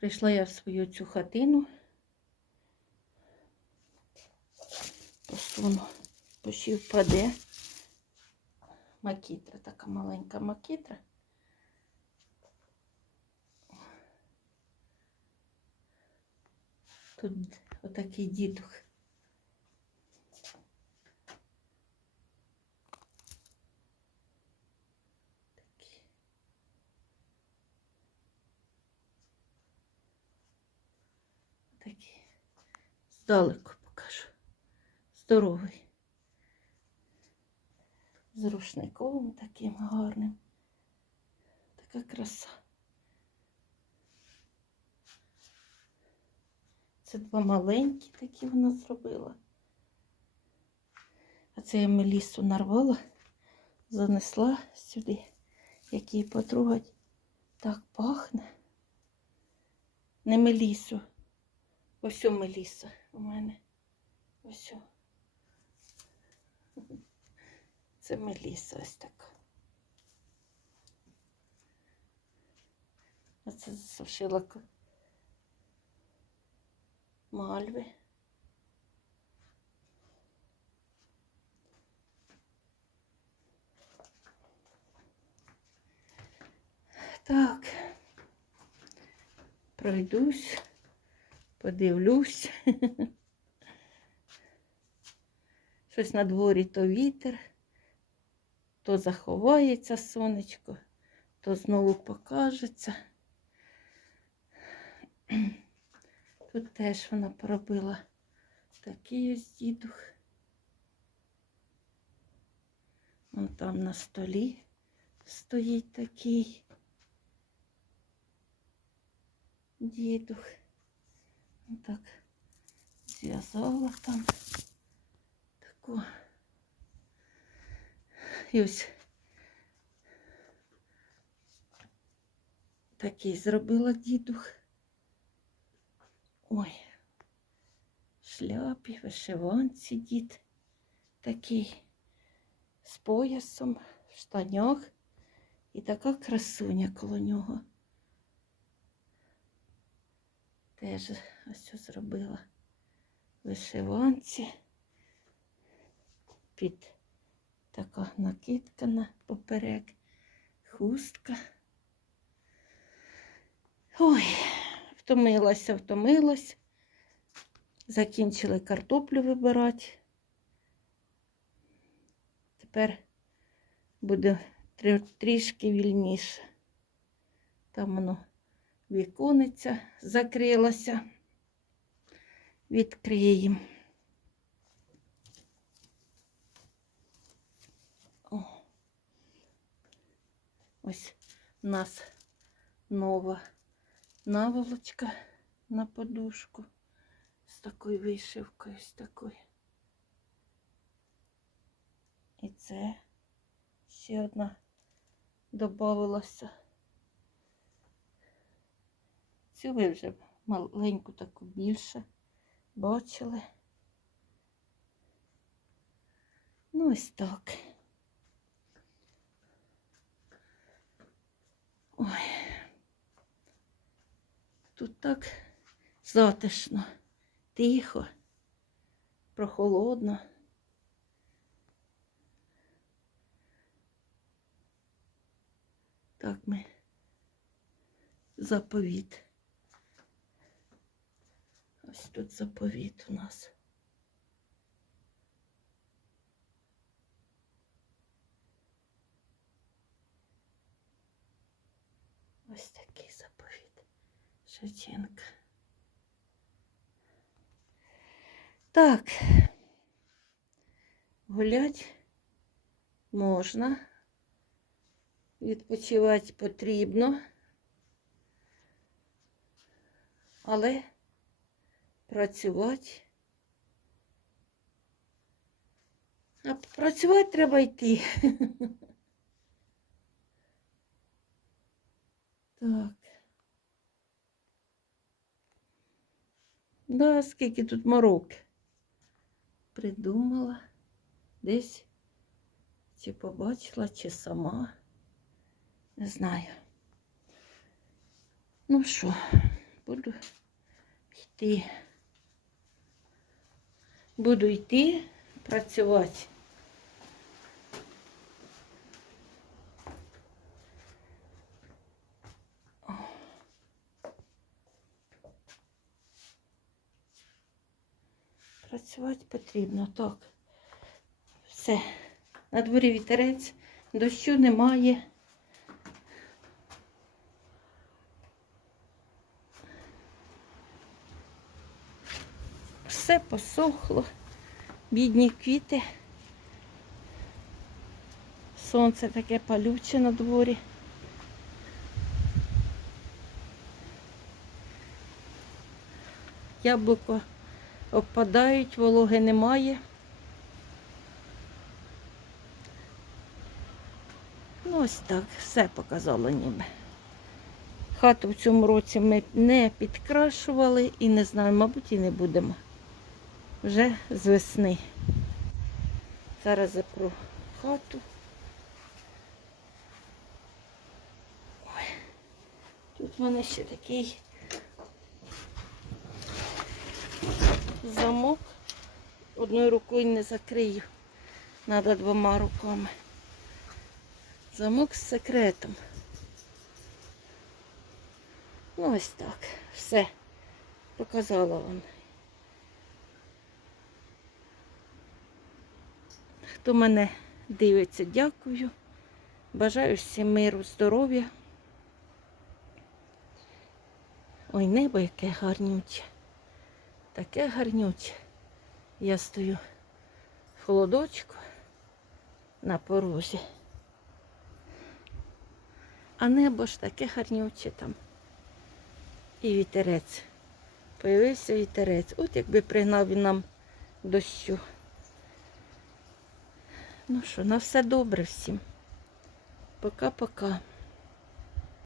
Прийшла я в свою цю хатину. Посуну, поші впаде. Макітра, така маленька макітра. Тут отакий дідух. Такий. Такий. Здалеку покажу. Здоровий. З рушником таким гарним. Така краса. Це два маленькі такі вона зробила. А це я мелісу нарвала, занесла сюди, як її потрогать. Так пахне. Не мелісу. Ось меліса у мене. Ось. Це меліса ось така. А це засушила мальви. Так, пройдусь, подивлюсь. Щось на дворі то вітер, то заховається сонечко, то знову покажеться. Тут теж вона поробила такий ось дідух. Вон там на столі стоїть такий дідух. Так зв'язала там таку. І ось такий зробила дідух. Ой, шляпі, вишиванці дід такий з поясом, в штанях і така красуня коло нього. Теж ось зробила вишиванці під така накидка на поперек, хустка. Ой, втомилася, втомилась. Закінчили картоплю вибирати. Тепер буде трішки вільніше. Там воно вікониця закрилася. Відкриємо. О. Ось у нас нова наволочка на подушку з такою вишивкою, з такою. І це ще одна додавалася. Цю ви вже маленьку таку більше бачили. Ну, ось так. Ой. Тут так затишно, тихо, прохолодно. Так ми заповіт. Ось тут заповіт у нас. Ось такий заповіт. Шевченка. Так, гулять можна, відпочивати потрібно, але працювати. А працювати треба йти. Так. Да, скільки тут мороки. Придумала десь, чи побачила, чи сама. Не знаю. Ну що, буду йти. Буду йти працювати. Працювати потрібно, так. Все. На дворі вітерець, дощу немає. Все посохло, бідні квіти. Сонце таке палюче на дворі. Яблуко обпадають, вологи немає. Ну, ось так, все показало ніби. Хату в цьому році ми не підкрашували і не знаю, мабуть, і не будемо. Вже з весни. Зараз запру хату. Ой. Тут в мене ще такий замок. Одною рукою не закрию. Треба двома руками. Замок з секретом. Ну, ось так. Все. Показала вам. Хто мене дивиться, дякую. Бажаю всім миру, здоров'я. Ой, небо яке гарнюче. Таке гарнюче. Я стою в холодочку на порозі. А небо ж таке гарнюче там. І вітерець. Появився вітерець. От якби пригнав він нам дощу. Ну що, на все добре всім. Пока-пока.